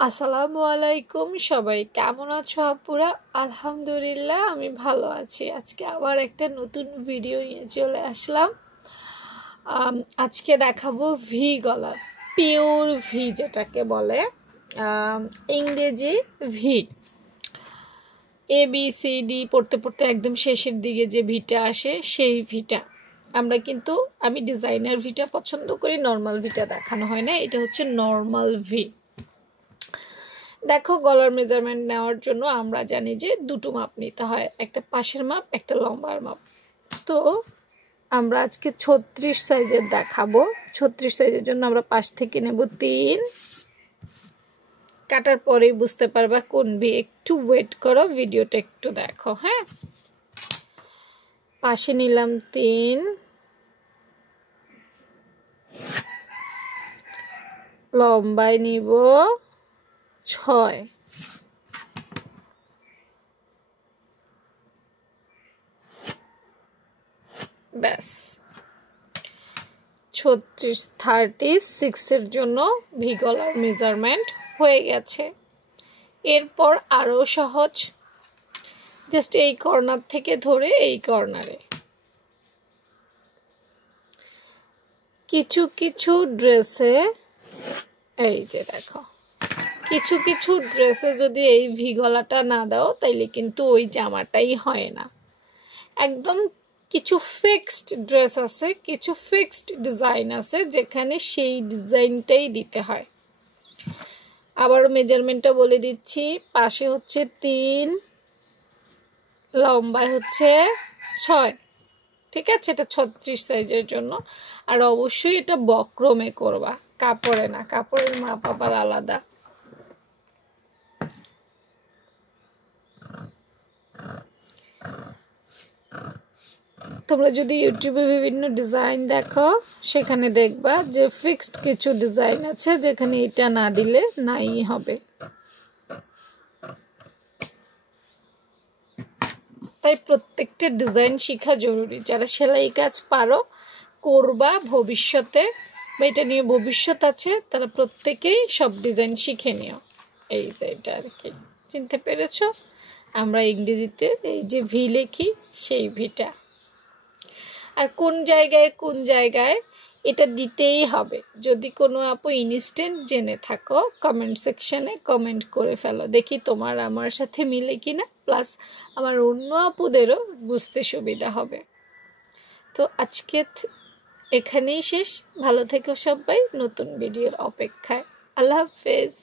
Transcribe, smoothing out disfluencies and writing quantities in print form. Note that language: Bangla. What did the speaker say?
আসসালামু আলাইকুম, সবাই কেমন আছো আপুরা? আলহামদুলিল্লাহ আমি ভালো আছি। আজকে আবার একটা নতুন ভিডিও নিয়ে চলে আসলাম। আজকে দেখাবো ভি গলা, পিওর ভি যেটাকে বলে, ইংরেজি ভি। ABCD পড়তে পড়তে একদম শেষের দিকে যে ভিটা আসে সেই ভিটা। আমি ডিজাইনার ভিটা পছন্দ করি, নর্মাল ভিটা দেখানো হয় না। এটা হচ্ছে নর্মাল ভি। দেখো, গলার মেজারমেন্ট নেওয়ার জন্য আমরা জানি যে দুটো মাপ নিতে হয়, একটা পাশের মাপ, একটা লম্বার মাপ। তো আমরা আজকে 36 সাইজের দেখাবো। 36 সাইজের জন্য আমরা পাশ থেকে নেব 3। কাটার পরেই বুঝতে পারবা কোন ভি। একটু ওয়েট করো, ভিডিওটা একটু দেখো। হ্যাঁ, পাশে নিলাম 3, লম্বায় নিব 6। ব্যাস, 36 এর জন্য ভি গলার মেজারমেন্ট হয়ে গেছে। এরপর আরও সহজ, জাস্ট এই কর্নার থেকে ধরে এই কর্নারে কিছু কিছু ড্রেসে, এই যে দেখো, কিছু কিছু ড্রেসে যদি এই ভি গলাটা না দাও তাইলে কিন্তু ওই জামাটাই হয় না। একদম কিছু ফিক্সড ড্রেস আছে, কিছু ফিক্সড ডিজাইন আছে যেখানে সেই ডিজাইনটাই দিতে হয়। আবারও মেজারমেন্টটা বলে দিচ্ছি। পাশে হচ্ছে 3, লম্বায় হচ্ছে 6। ঠিক আছে, এটা 36 সাইজের জন্য। আর অবশ্যই এটা বক্রমে করবা, কাপড়ে না, কাপড়ের মাপ আবার আলাদা। তোমরা যদি ইউটিউবে বিভিন্ন ডিজাইন দেখো, সেখানে দেখবা যে ফিক্সড কিছু ডিজাইন আছে যেখানে এটা না দিলে নাই হবে। তাই প্রত্যেকটা ডিজাইন শেখা জরুরি। যারা সেলাই কাজ পারো, করবা ভবিষ্যতে, বা এটা নিয়ে ভবিষ্যৎ আছে, তারা প্রত্যেকেই সব ডিজাইন শিখে নিও। এই যে এটা আর কি, চিনতে পেরেছ? আমরা ইংরেজিতে এই যে ভি লিখি, সেই ভিটা। আর কোন জায়গায় এটা দিতেই হবে, যদি কোনো আপু ইনস্ট্যান্ট জেনে থাকো, কমেন্ট সেকশনে কমেন্ট করে ফেলো, দেখি তোমার আমার সাথে মিলে কিনা, প্লাস আমার অন্য আপুদেরও বুঝতে সুবিধা হবে। তো আজকে এখানেই শেষ। ভালো থেকো সবাই, নতুন ভিডিওর অপেক্ষায়। আল্লাহ হাফেজ।